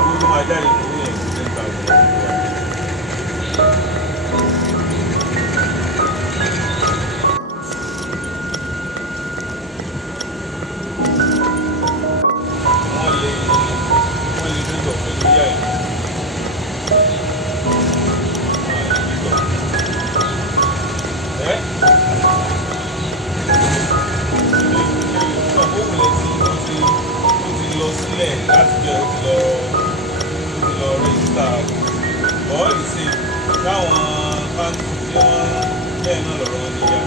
owó tó máa jáde fún owó yẹn kò 10,000 wọ́n lè dúdọ̀ pẹ̀lú yá ẹ̀. Ó ti lọ sílẹ̀ láti jẹ́ ó ti lọ rẹ́jísítà bọ́ọ̀lì sí káwọn báńkì tí wọ́n bẹ́ẹ̀ náà lọ́rọ̀ wọn níyà.